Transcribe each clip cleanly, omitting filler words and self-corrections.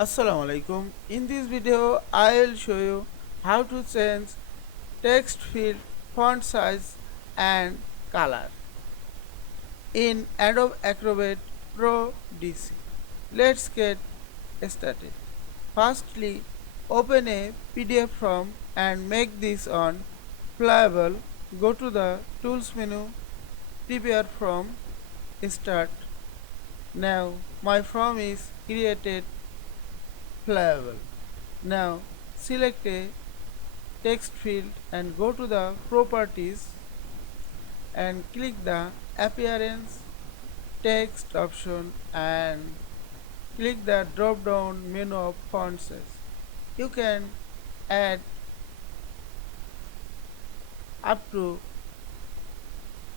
Assalamu Walaikum. In this video, I'll show you how to change text field, font size and color in Adobe Acrobat Pro DC. Let's get started. Firstly, open a PDF form and make this on Pliable. Go to the Tools menu, prepare from Start. Now my form is created Pliable. Now select a text field and go to the properties and click the appearance text option and click the drop down menu of font size. You can add up to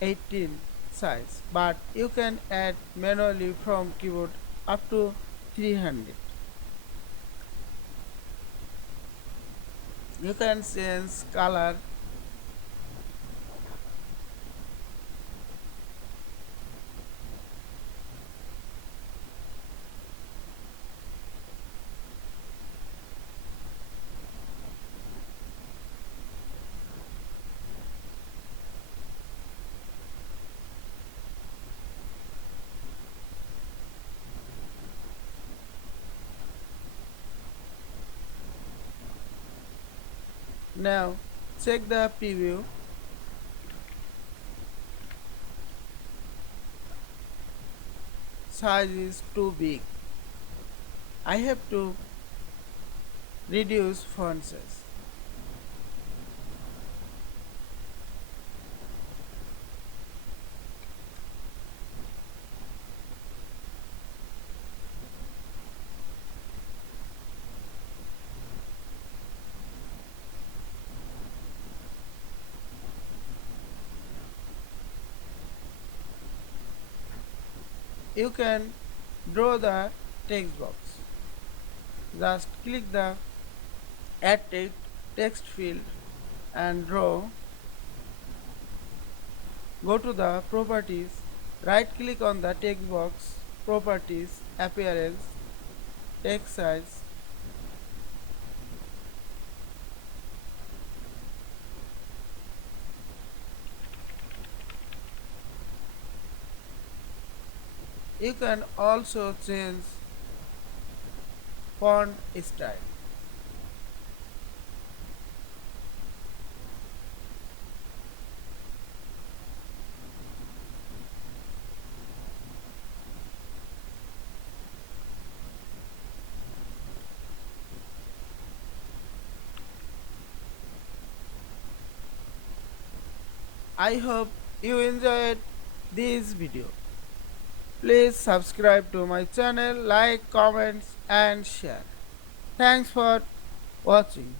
18 size, but you can add manually from keyboard up to 300. You can change color. Now check the preview. Size is too big. I have to reduce font size. You can draw the text box. Just click the add text field and draw. Go to the properties, right click on the text box, properties, appearance, text size. You can also change font style. I hope you enjoyed this video. Please subscribe to my channel, like, comments and share. Thanks for watching.